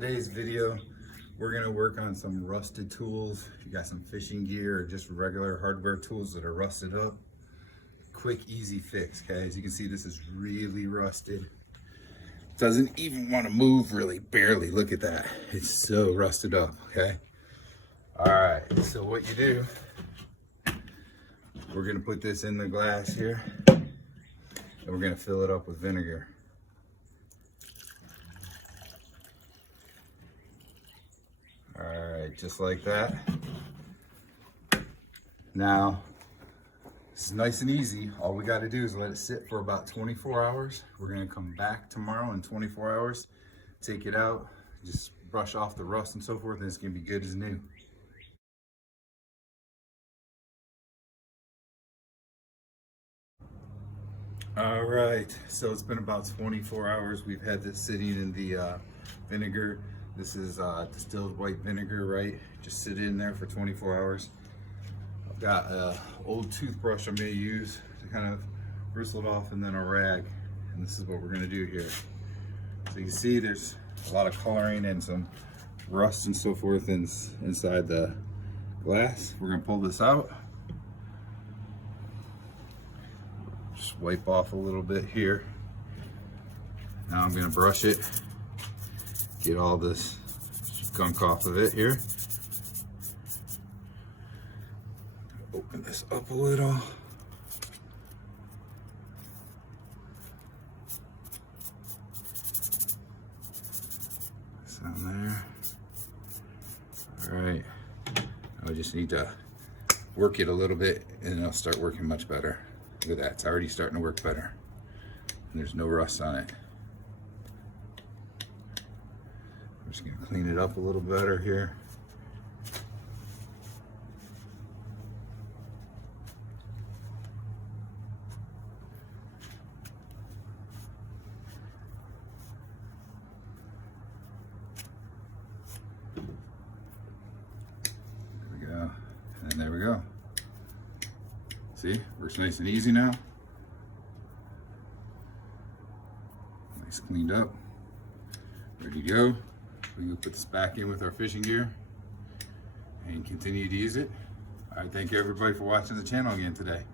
today's video, we're gonna work on some rusted tools. If you got some fishing gear or just regular hardware tools that are rusted up, quick, easy fix, okay? As you can see, this is really rusted. Doesn't even want to move, really, barely. Look at that. It's so rusted up, okay? All right, so what you do, we're gonna put this in the glass here, and we're gonna fill it up with vinegar. All right, just like that. Now, this is nice and easy. All we got to do is let it sit for about 24 hours. We're going to come back tomorrow in 24 hours, take it out, just brush off the rust and so forth, and it's going to be good as new. All right, so it's been about 24 hours. We've had this sitting in the vinegar. This is distilled white vinegar, right? Just sit in there for 24 hours. I've got an old toothbrush I'm gonna use to kind of bristle it off, and then a rag. And this is what we're gonna do here. So you can see there's a lot of coloring and some rust and so forth inside the glass. We're gonna pull this out. Just wipe off a little bit here. Now I'm gonna brush it. Get all this gunk off of it here. Open this up a little. This on there. All right. I just need to work it a little bit and it'll start working much better. Look at that, it's already starting to work better. And there's no rust on it. I'm just gonna clean it up a little better here. There we go, and there we go. See, works nice and easy now. Nice cleaned up, ready to go. We can put this back in with our fishing gear and continue to use it. All right, thank you everybody for watching the channel again today.